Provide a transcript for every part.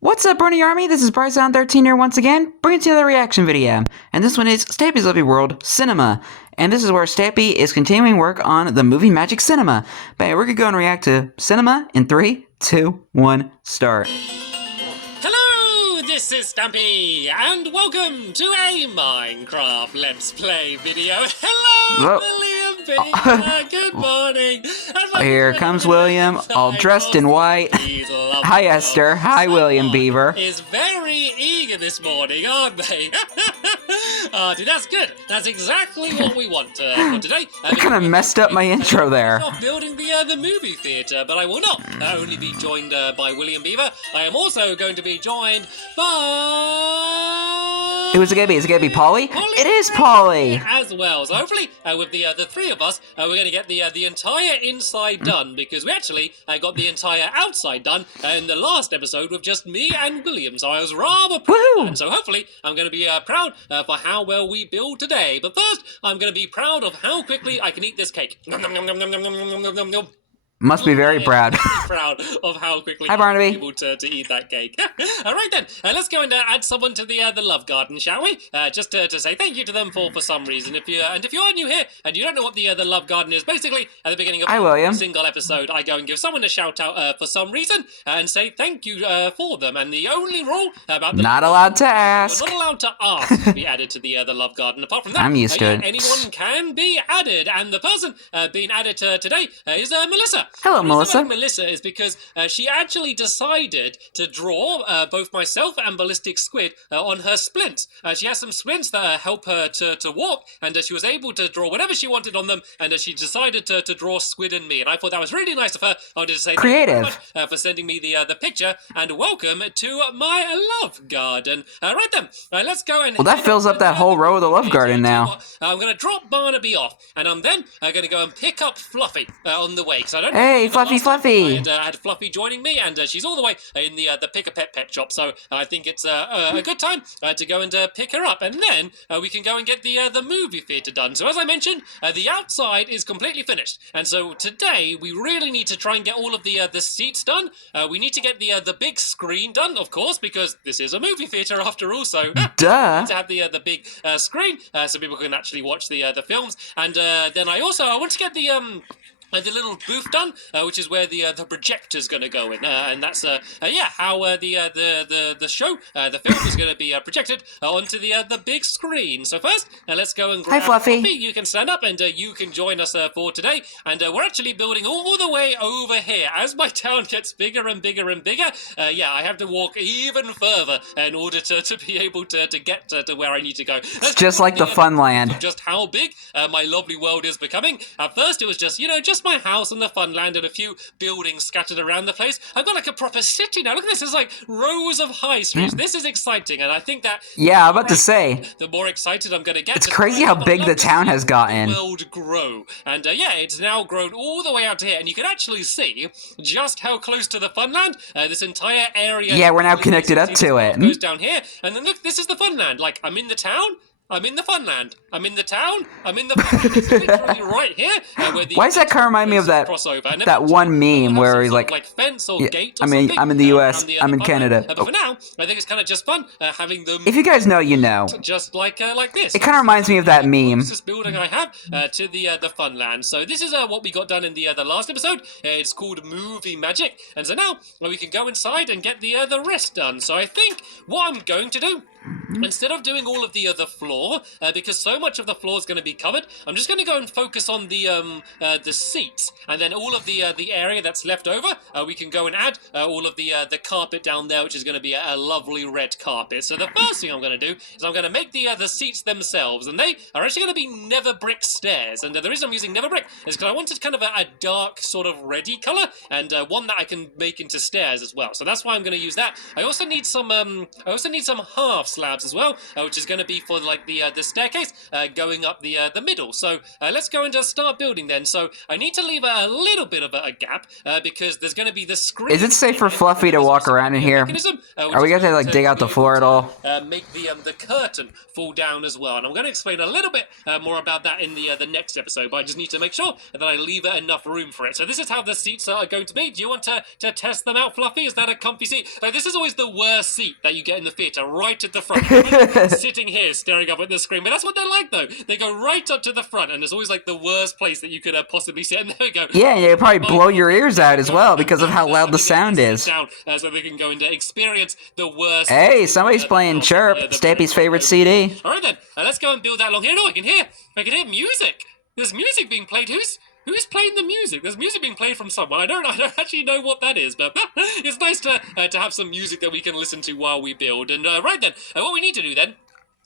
What's up, Bernie Army? This is BryceAllen13 here once again, bringing to you another reaction video. And this one is Stampy's Lovely World Cinema. And this is where Stampy is continuing work on the movie Magic Cinema. But we're going to go and react to Cinema in 3, 2, 1, start. Hello, this is Stampy, and welcome to a Minecraft Let's Play video. Hello, William Beaver, good morning. Here comes William, all dressed in white. Hi, Esther. Hi, William Beaver. Is very eager this morning, aren't they? Dude, that's good. That's exactly what we want for today. I kind of messed up my intro there. I'm building the movie theater, but I will not only be joined by William Beaver. I am also going to be joined by... Who is it going to be? Is it going to be Polly? It is Polly! As well. So hopefully, with the three of us, we're going to get the entire inside done, because we actually got the entire outside done in the last episode with just me and William. So I was rather proud. And so hopefully, I'm going to be proud for how well we build today. But first, I'm going to be proud of how quickly I can eat this cake. Nom, nom, nom, nom, nom, nom, nom, nom, nom, nom. Must be very proud. Proud of how quickly I'm able to eat that cake. All right then, let's go and add someone to the love garden, shall we? Just to say thank you to them for some reason. If you are new here and you don't know what the love garden is, basically at the beginning of a single episode, I go and give someone a shout out for some reason and say thank you for them. And the only rule about not allowed to ask. You're not allowed to ask to be added to the love garden. Apart from that, I'm used to it. Anyone can be added, and the person being added today is Melissa. Hello, Melissa. Melissa is because she actually decided to draw both myself and Ballistic Squid on her splints. She has some splints that help her to walk, and she was able to draw whatever she wanted on them, and she decided to draw Squid and me. And I thought that was really nice of her. I wanted to say creative. Thank you very much for sending me the picture, and welcome to my love garden. Right then, let's go and... Well, that fills up that whole row of the love garden now. I'm going to drop Barnaby off, and I'm then going to go and pick up Fluffy on the way, because I don't... Hey, Fluffy. I had Fluffy joining me, and she's all the way in the Pick-a-Pet shop, so I think it's a good time to go and pick her up, and then we can go and get the movie theater done. So as I mentioned, the outside is completely finished, and so today we really need to try and get all of the seats done. We need to get the big screen done, of course, because this is a movie theater after all, so duh. To have the big screen so people can actually watch the films, and then I want to get the little booth done, which is where the projector's going to go in, and that's how the show, the film is going to be projected onto the big screen. So first, let's go and grab Fluffy. You can stand up and you can join us for today. And we're actually building all the way over here. As my town gets bigger and bigger and bigger, I have to walk even further in order to be able to get to where I need to go. It's just like the fun land. Just how big my lovely world is becoming. At first, it was just my house and the Funland and a few buildings scattered around the place. I've got like a proper city now. Look at this. There's like rows of high streets. This is exciting, and I think that... Yeah, I'm about to say. The more excited I'm going to get. It's crazy how big the town has gotten. The world grow. And it's now grown all the way out to here. And you can actually see just how close to the Funland this entire area... Yeah, we're now connected up to it. Goes down here. And then look, this is the Funland. Like, I'm in the town. I'm in the Funland. I'm in the town. I'm in the Funland. It's literally right here. Why does that kind of remind me of that one meme where he's like fence or gate or I'm in the US. I'm in Canada. But for now, I think it's kind of just fun having them. If you guys know, you know. Just like this. It kind of reminds me of that meme. This building I have to the Funland. So this is what we got done in the last episode. It's called Movie Magic, and so now we can go inside and get the rest done. So I think what I'm going to do, instead of doing all of the floor, because so much of the floor is going to be covered, I'm just going to go and focus on the seats, and then all of the area that's left over, we can go and add all of the carpet down there, which is going to be a lovely red carpet. So the first thing I'm going to do is I'm going to make the seats themselves, and they are actually going to be never brick stairs. And the reason I'm using never brick is because I wanted kind of a dark sort of reddy color, and one that I can make into stairs as well. So that's why I'm going to use that. I also need some half slabs slabs as well, which is going to be for like the staircase going up the middle. So let's go and just start building then. So I need to leave a little bit of a gap because there's going to be the screen. Is it safe for Fluffy to walk around in here? Are we going to like dig out the floor at all? Make the curtain fall down as well, and I'm going to explain a little bit more about that in the next episode. But I just need to make sure that I leave enough room for it. So this is how the seats are going to be. Do you want to test them out, Fluffy? Is that a comfy seat? Like, this is always the worst seat that you get in the theatre, right at the front. Sitting here staring up at the screen, but that's what they're like though. They go right up to the front, and it's always like the worst place that you could possibly sit. And there we go. Yeah, you probably blow your ears out as well because of how loud the sound is. Down, so they can go and experience the worst. Hey, somebody's playing Chirp, Stampy's favorite CD. All right then, let's go and build that along here. No, I can hear music. There's music being played. Who's playing the music? There's music being played from someone. I don't actually know what that is, but it's nice to have some music that we can listen to while we build. And right then, what we need to do then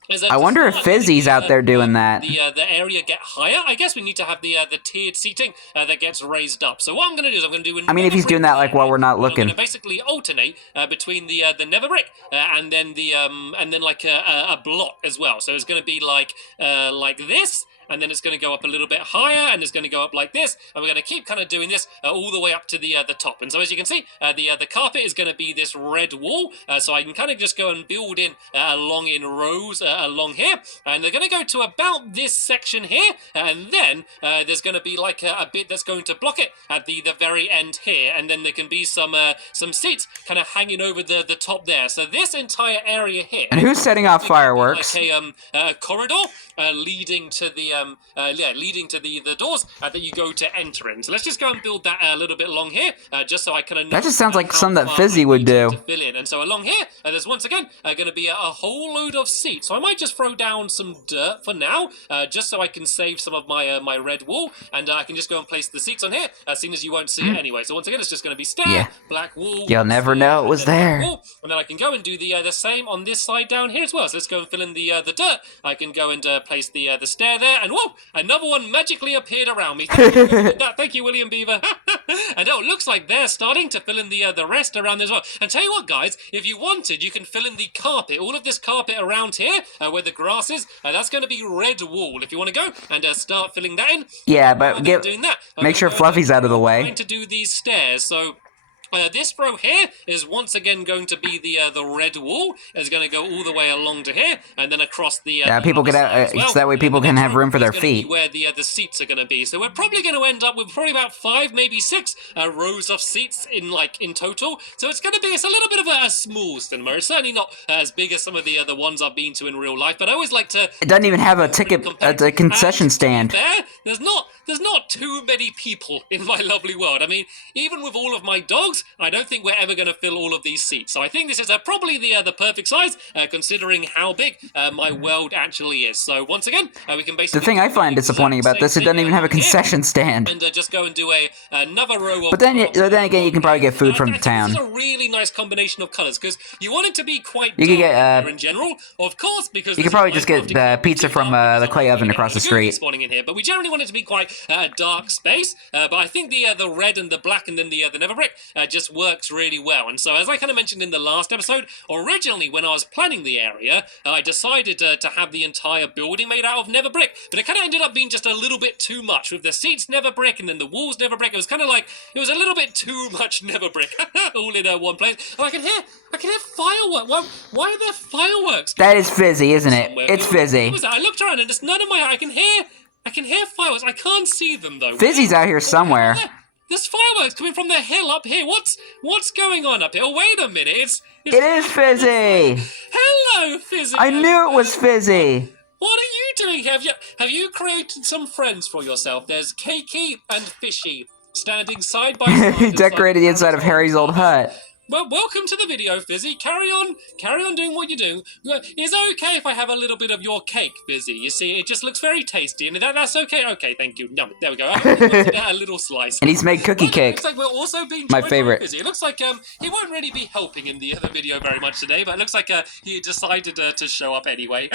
is I wonder if Fizzy's out there doing that. The area get higher. I guess we need to have the tiered seating that gets raised up. So what I'm going to do is I'm going to do. I mean, if he's doing that like while we're not looking. I'm going to basically alternate between the nether brick and then like a block as well. So it's going to be like this. And then it's going to go up a little bit higher, and it's going to go up like this, and we're going to keep kind of doing this all the way up to the top. And so as you can see, the carpet is going to be this red wall, so I can kind of just go and build in along in rows along here, and they're going to go to about this section here, and then there's going to be like a bit that's going to block it at the very end here, and then there can be some seats kind of hanging over the top there. So this entire area here. And who's setting off fireworks? Like a corridor leading to the the doors that you go to enter in. So let's just go and build that a little bit along here, just so I kind of know. That just sounds like something that Fizzy would do. To fill in. And so along here, there's once again going to be a whole load of seats. So I might just throw down some dirt for now, just so I can save some of my my red wool, and I can just go and place the seats on here, seeing as you won't see it anyway. So once again, it's just going to be stair, black wool. You'll never know it was there. And then I can go and do the same on this side down here as well. So let's go and fill in the dirt. I can go and place the stair there, and whoa, another one magically appeared around me. Thank you, William Beaver. And it looks like they're starting to fill in the rest around as well. And tell you what, guys, if you wanted, you can fill in the carpet. All of this carpet around here, where the grass is, that's going to be red wool. If you want to go and start filling that in. Yeah, but make sure Fluffy's out of the way. I'm trying to do these stairs, so. This row here is once again going to be the red wall. It's going to go all the way along to here, and then across the people get out, so that way people can have room for their feet. Where the seats are going to be. So we're probably going to end up with probably about 5, maybe 6 rows of seats in total. So it's a little bit of a small cinema. It's certainly not as big as some of the other ones I've been to in real life, but I always like to. It doesn't even have a concession stand. There's not too many people in my lovely world. I mean, even with all of my dogs, I don't think we're ever going to fill all of these seats. So I think this is probably the perfect size, considering how big my world actually is. So once again, we can basically. The thing I find disappointing about this, it doesn't even have a concession stand. And just go and do another row of. But then again, you can probably get food from the town. This is a really nice combination of colours because you want it to be quite. You can get in general, of course, because you can probably just get pizza from the clay oven across the street. Spawning in here, but we generally want it to be quite a dark space. But I think the red and the black and then the nether brick just works really well. And so, as I kind of mentioned in the last episode, originally when I was planning the area, I decided to have the entire building made out of nether brick, but it kind of ended up being just a little bit too much with the seats nether brick and then the walls nether brick. It was kind of like it was a little bit too much nether brick all in one place. Oh, I can hear fireworks. Why are there fireworks? That is Fizzy, isn't it? It's Fizzy. What was that? I looked around and just none of my. I can hear fireworks. I can't see them though. Fizzy's out here somewhere. There's fireworks coming from the hill up here. What's going on up here? Oh, wait a minute. It is Fizzy. Hello, Fizzy. I knew it was Fizzy. What are you doing? Have you created some friends for yourself? There's Cakey and Fishy standing side by side. He decorated the inside of Harry's old hut. Well, welcome to the video, Fizzy. Carry on doing what you're doing. Is it okay if I have a little bit of your cake, Fizzy? You see, it just looks very tasty, and that's okay. Okay, thank you. No, there we go. A little slice. And he's made cookie cake. Looks like we're also being my favorite. Fizzy. It looks like he won't really be helping in the other video very much today, but it looks like he decided to show up anyway.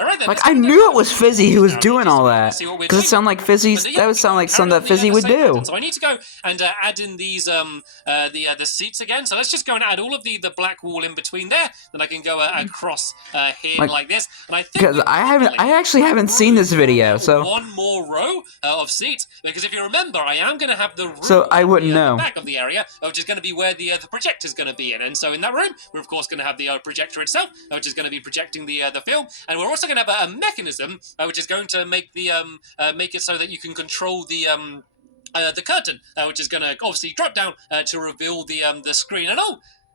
All right then. Like I knew it was Fizzy who was doing all that. Because it sounded like Fizzy's. That would sound like something that Fizzy would do. So I need to go and add in these the seats again. So let's just just go and add all of the black wool in between there. Then I can go across here like this. And I think because I actually haven't seen this video, so one more row of seats, because if you remember, I am going to have the room so I wouldn't know. the back of the area, which is going to be where the projector is going to be in. And so in that room, we're of course going to have the projector itself, which is going to be projecting the film, and we're also going to have a mechanism which is going to make the make it so that you can control the curtain, which is going to obviously drop down to reveal the screen. And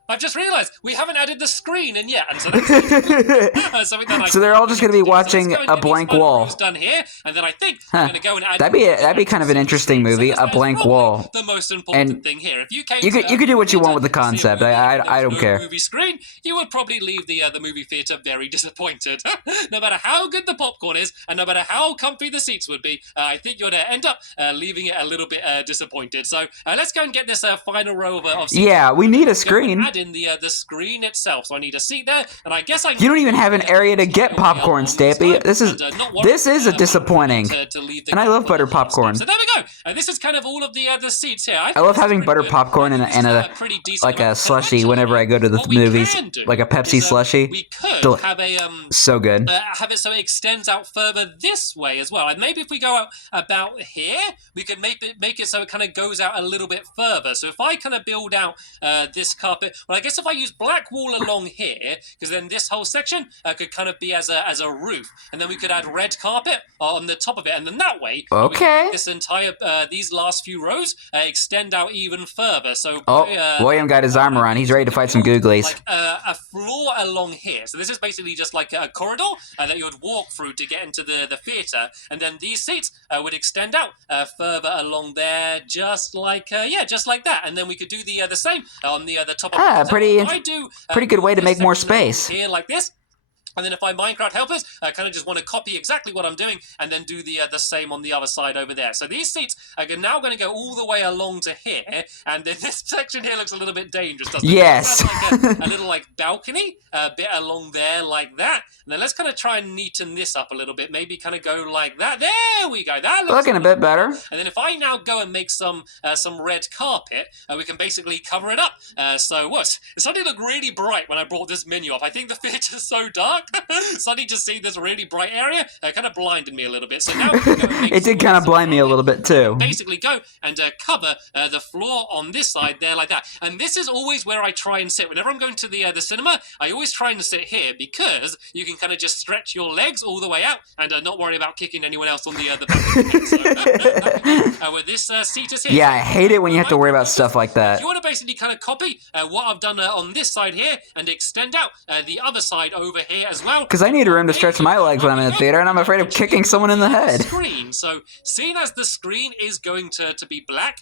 I've just realised we haven't added the screen in yet, and so that's something that so they're all just going to be watching a blank wall. Done here, and then I think I'm going to go and add. That'd be kind of an interesting movie, a blank wall. The most important thing here, if you could do what you want with the concept. I don't care. Movie screen, you would probably leave the movie theater very disappointed. No matter how good the popcorn is, and no matter how comfy the seats would be, I think you'd end up leaving it a little bit disappointed. So let's go and get this final row of seats. Yeah, we need a screen. In the screen itself, so I need a seat there, and I guess you don't even have an area to get popcorn, Stampy. This is a disappointing. And I love butter popcorn. So there we go. This is kind of all of the seats here. I love having butter popcorn and a like a slushie whenever I go to the movies, like a Pepsi slushie. We could have a so good. Have it so it extends out further this way as well. And maybe if we go out about here, we could make it so it kind of goes out a little bit further. So if I kind of build out this carpet. Well, I guess if I use black wool along here, because then this whole section could kind of be as a roof, and then we could add red carpet on the top of it, and then that way, okay, this entire these last few rows extend out even further. So William got his armor on. He's ready to fight some googlies. Like a floor along here. So this is basically just like a corridor that you would walk through to get into the theater, and then these seats would extend out further along there, just like just like that, and then we could do the same on the top of pretty good way to make more space. Here like this. And then if my Minecraft helpers kind of just want to copy exactly what I'm doing and then do the same on the other side over there. So these seats are now going to go all the way along to here, and then this section here looks a little bit dangerous, doesn't it? Yes. Like a little like balcony bit along there like that. And then let's kind of try and neaten this up a little bit. Maybe kind of go like that. There we go. That looks looking a bit better. And then if I now go and make some red carpet, we can basically cover it up. So what? It suddenly looked really bright when I brought this menu up. I think the theater's so dark. Suddenly just seeing this really bright area kind of blinded me a little bit. So now it did kind of blind me a little bit too. Basically go and cover the floor on this side there like that. And this is always where I try and sit. Whenever I'm going to the cinema, I always try and sit here because you can kind of just stretch your legs all the way out and not worry about kicking anyone else on the back. So, where this seat is here. Yeah, I hate it when you have to worry about stuff like that. If you want to basically kind of copy what I've done on this side here and extend out the other side over here as well. Because I need room to stretch my legs when I'm in the theater, and I'm afraid of kicking someone in the head. So, seeing as the screen is going to be black,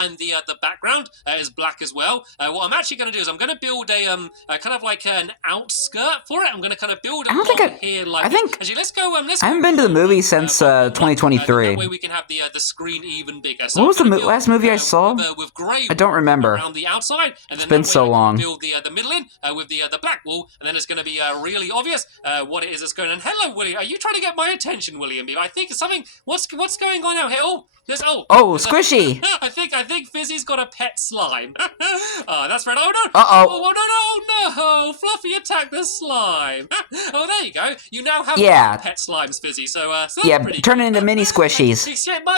and the background is black as well. What I'm actually going to do is I'm going to build a kind of like an outskirt for it. I'm going to kind of build here like. Actually, let's go. I haven't been to the movie since 2023. That way we can have the screen even bigger. So what was the last movie I saw? With grey I don't remember. Around the outside, and then it's been so long. Build the middle in with the black wool, and then it's going to be really obvious what it is that's going on. Hello, William. Are you trying to get my attention, William? I think it's something. What's going on out here? Squishy. I think Fizzy's got a pet slime. That's right. Oh no! Oh no! Fluffy attacked the slime. Oh, there you go. You now have pet slimes, Fizzy. So that's turn it into mini squishies.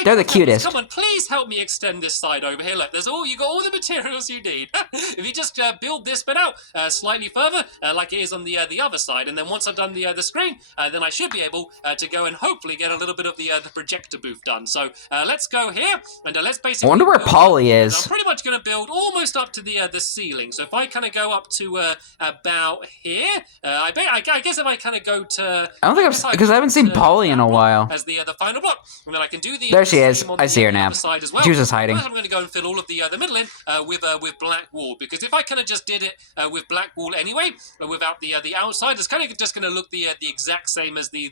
They're the cutest. Come on, please help me extend this side over here. Look, you got all the materials you need. If you just build this bit out slightly further, like it is on the other side, and then once I've done the screen, then I should be able to go and hopefully get a little bit of the projector booth done. So let's go here and let's basically. I wonder where Polly is. I'm pretty much going to build almost up to the ceiling. So if I kind of go up to about here, I guess if I kind of go to. I don't think because I haven't seen Polly in a while. As the final block, and then I can do the. There she is. I see her now. Side as well. She was just hiding. I'm going to go and fill all of the middle in with black wool, because if I kind of just did it with black wool anyway, without the outside, it's kind of just going to look the exact same as the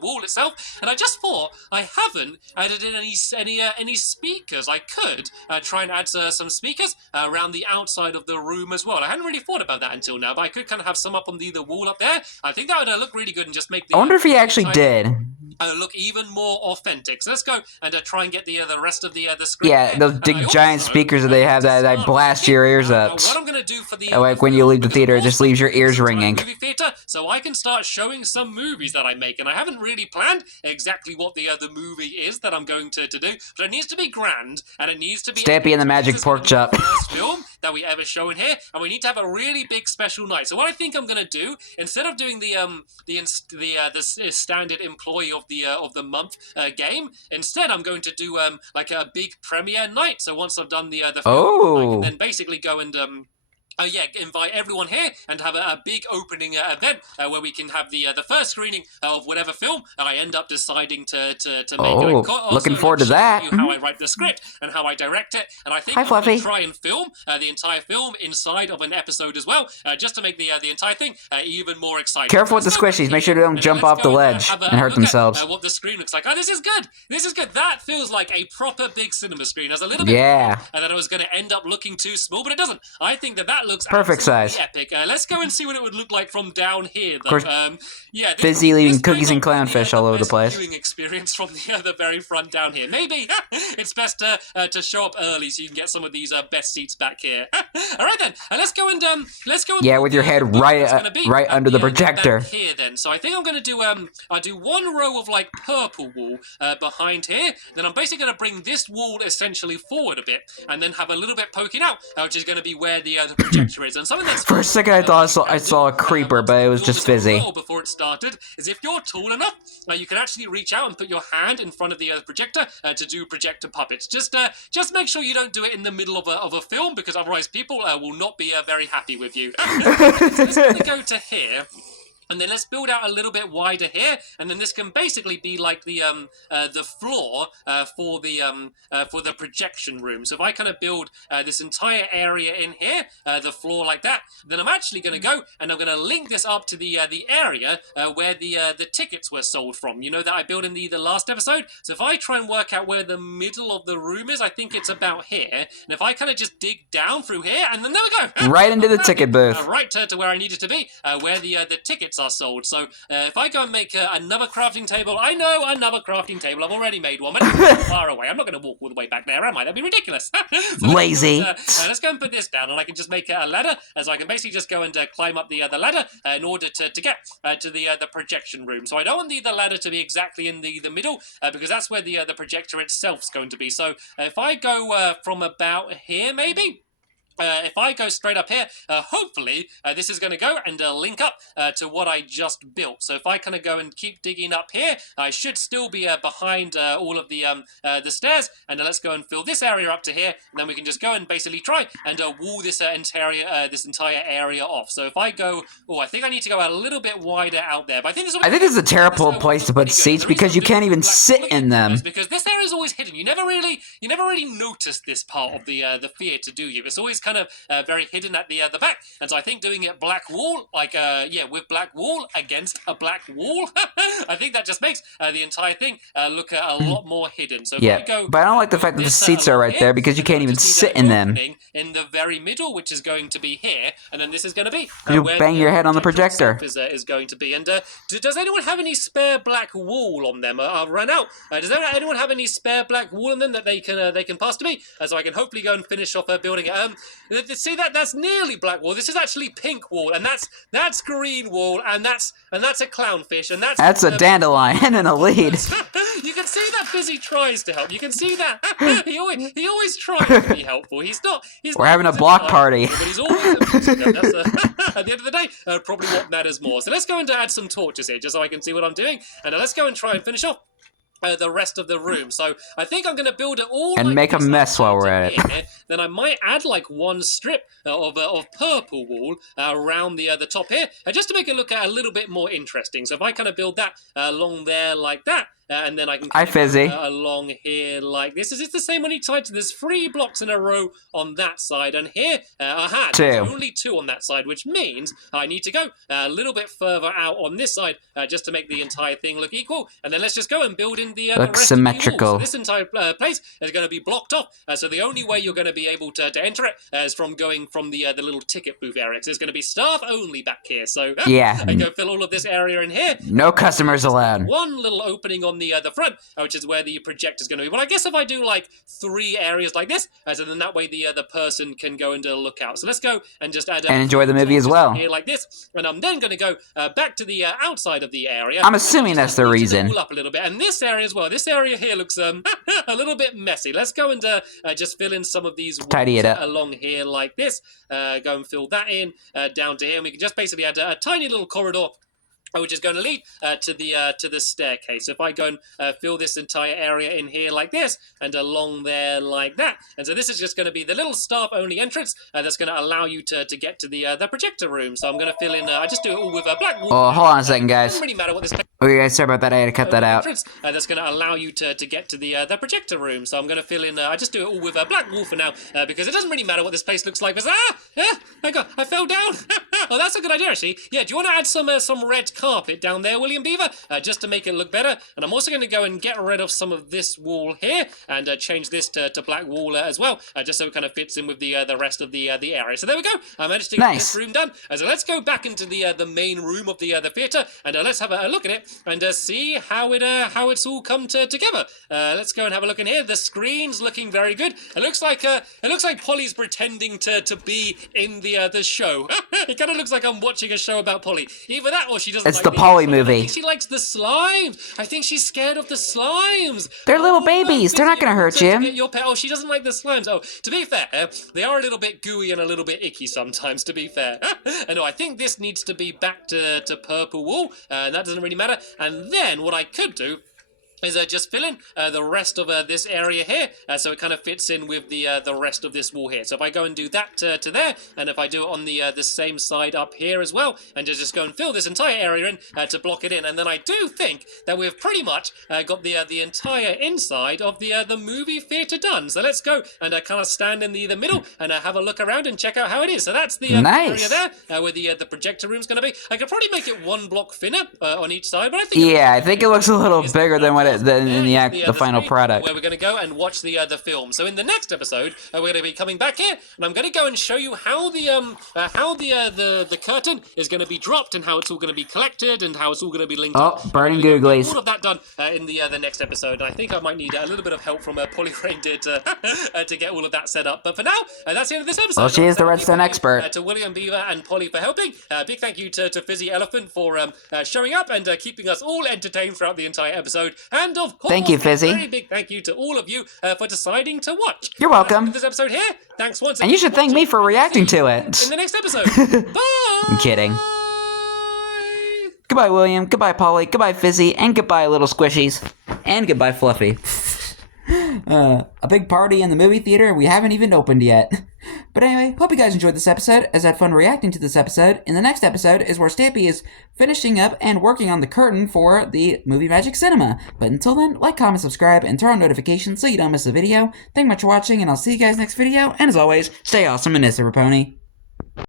wall itself. And I just thought I haven't added in any speakers. I could try and add some speakers around the outside of the room as well. I hadn't really thought about that until now, but I could kind of have some up on the wall up there. I think that would look really good and just make the. I wonder if he actually did. look even more authentic. So let's go and try and get the rest of the screen. Yeah, those big giant speakers that they have that blast your ears up. What I'm going to do for the like when you leave the theater, it just leaves your ears ringing. Movie theater, so I can start showing some movies that I make, and I haven't really planned exactly what the movie is that I'm going to do, but it needs to be grand, and it needs to be Stampy and the Magic Pork Chop. The first film that we ever show in here, and we need to have a really big special night. So what I think I'm going to do, instead of doing the standard employee of the month game, instead I'm going to do like a big premiere night. So once I've done the film, I can then basically go and invite everyone here and have a big opening event where we can have the first screening of whatever film I end up deciding to make. Oh, looking forward to that. You how I write the script and how I direct it, and I think I'm going to try and film the entire film inside of an episode as well, just to make the entire thing even more exciting. Careful with the squishies. Make sure they don't jump off the ledge and hurt themselves. What the screen looks like. Oh, this is good. This is good. That feels like a proper big cinema screen. There's a little bit more, and then it was going to end up looking too small, but it doesn't. I think that looks perfect size. Epic. Let's go and see what it would look like from down here. Though. Of course, Fizzy leaving cookies and clownfish all over the place. Viewing experience from the very front down here. Maybe it's best to show up early so you can get some of these best seats back here. All right then, let's go and yeah, with your head right under the projector. Here then, so I think I'm going to do I'll do one row of like purple wall behind here. Then I'm basically going to bring this wall essentially forward a bit, and then have a little bit poking out, which is going to be where the projector is. And something that's for a second I thought I saw a creeper, but it was just Fizzy. Before it started, is if you're tall enough, you can actually reach out and put your hand in front of the projector to do projector puppets. Just make sure you don't do it in the middle of a film, because otherwise people will not be very happy with you. So let's going to go to here. And then let's build out a little bit wider here, and then this can basically be like the floor for the projection room. So if I kind of build this entire area in here, the floor like that, then I'm actually going to go and I'm going to link this up to the area where the tickets were sold from. You know, that I built in the last episode. So if I try and work out where the middle of the room is, I think it's about here. And if I kind of just dig down through here, and then there we go, right into the ticket booth, right to where I need it to be, where the tickets are sold. So if I go and make another crafting table, I know another crafting table. I've already made one, but it's far away. I'm not going to walk all the way back there, am I? That'd be ridiculous. So lazy. Let's go and put this down, and I can just make a ladder, so I can basically just go and climb up the ladder in order to get to the projection room. So I don't want the ladder to be exactly in the middle, because that's where the projector itself's going to be. So if I go from about here, maybe. If I go straight up here, hopefully this is going to go and link up to what I just built. So if I kind of go and keep digging up here, I should still be behind all of the stairs. And let's go and fill this area up to here, and then we can just go and basically try and wall this entire area off. So if I go, I think I need to go a little bit wider out there. But I think this is a terrible place to put seats, because you can't even sit in them. Because this area is always hidden. You never really notice this part of the theater, do you? It's always kind of very hidden at the back, and so I think doing it black wall, like with black wall against a black wall, I think that just makes the entire thing look a lot more hidden. So if I go, but I don't like the fact that the seats are right there, because you can't even sit in them. In the very middle, which is going to be here, and then this is going to be you where bang your head on the projector. Is going to be. And does anyone have any spare black wall on them? I've run out. Does anyone have any spare black wall on them that they can pass to me, so I can hopefully go and finish off building it? See that's nearly black wall. This is actually pink wall, and that's green wall, and that's a clownfish, and that's a dandelion in a lead. You can see that Fizzy tries to help. You can see that he always tries to be helpful. We're having a block party. But he's always that's at the end of the day, probably what matters more. So let's go and add some torches here, just so I can see what I'm doing, and let's go and try and finish off the rest of the room. So I think I'm going to build it all and like make a mess while we're at it. Then I might add like one strip of purple wall around the top here, just to make it look a little bit more interesting. So if I kind of build that along there like that, and then I can Hi, Fizzy. along here like this. It's the same on each side, so there's 3 blocks in a row on that side, and here, there's only 2 on that side, which means I need to go a little bit further out on this side just to make the entire thing look equal, and then let's just go and build in the rest symmetrical. of the walls. So this entire place is going to be blocked off, so the only way you're going to be able to enter it is from going from the little ticket booth area, because there's going to be staff only back here, so yeah. I go fill all of this area in here. No customers allowed. One little opening on the front, which is where the projector's going to be. Well, I guess if I do like 3 areas like this, so then that way the person can go and look out. So let's go and just add and enjoy the movie as well. Here like this, and I'm then going to go back to the outside of the area. I'm assuming that's the reason. Up a little bit, and this area as well. This area here looks a little bit messy. Let's go and just fill in some of these walls, tidy it up along here like this. Go and fill that in down to here, and we can just basically add a tiny little corridor, which is going to lead to the staircase. So if I go and fill this entire area in here like this, and along there like that, and so this is just going to be the little staff-only entrance that's going to allow you to get to the projector room. So I'm going to fill in. I just do it all with black wool. Oh, hold on a second, guys. Doesn't really matter what this. Okay, guys, sorry about that. I had to cut that out. That's going to allow you to get to the projector room. So I'm going to fill in. I just do it all with black wool for now because it doesn't really matter what this place looks like. Because I fell down. Oh, that's a good idea actually. Yeah, do you want to add some red carpet down there, William Beaver, just to make it look better? And I'm also going to go and get rid of some of this wall here and change this to black wall as well, just so it kind of fits in with the rest of the area. So there we go. I managed to get this room done. So let's go back into the main room of the theater and let's have a look at it and see how it's all come together. Let's go and have a look in here. The screen's looking very good. It looks like Polly's pretending to be in the show. It kind of looks like I'm watching a show about Polly. Either that or she doesn't. It's the Polly movie. I think she likes the slimes. I think she's scared of the slimes. They're little babies. They're not going to hurt you. Your pet. Oh, she doesn't like the slimes. Oh, to be fair, they are a little bit gooey and a little bit icky sometimes, to be fair. And I think this needs to be back to purple wool. That doesn't really matter. And then what I could do is just fill in the rest of this area here, so it kind of fits in with the rest of this wall here. So if I go and do that to there, and if I do it on the same side up here as well, and just go and fill this entire area in to block it in, and then I do think that we've pretty much got the entire inside of the movie theater done. So let's go and kind of stand in the middle and have a look around and check out how it is. So that's the area there where the projector room's going to be. I could probably make it 1 block thinner on each side, but I think I think it looks a little bigger than what in the final product. Where we're going to go and watch the film. So in the next episode, we're going to be coming back here, and I'm going to go and show you how the curtain is going to be dropped and how it's all going to be collected and how it's all going to be linked up. Oh, burning googlies. All of that done in the next episode. I think I might need a little bit of help from Polly Reindeer to get all of that set up. But for now, that's the end of this episode. Well, she is the redstone expert. To William Beaver and Polly for helping. Big thank you to Fizzy Elephant for showing up and keeping us all entertained throughout the entire episode. And of course, thank you, Fizzy. A very big thank you to all of you for deciding to watch. You're welcome. This episode here. Thanks once again. And you should thank me for reacting to it. In the next episode. Bye. I'm kidding. Goodbye, William. Goodbye, Polly. Goodbye, Fizzy. And goodbye, little squishies. And goodbye, Fluffy. A big party in the movie theater we haven't even opened yet. But anyway, hope you guys enjoyed this episode, as I had fun reacting to this episode. In the next episode is where Stampy is finishing up and working on the curtain for the Movie Magic Cinema. But until then, like, comment, subscribe, and turn on notifications so you don't miss a video. Thank you much for watching, and I'll see you guys next video. And as always, stay awesome and Pony.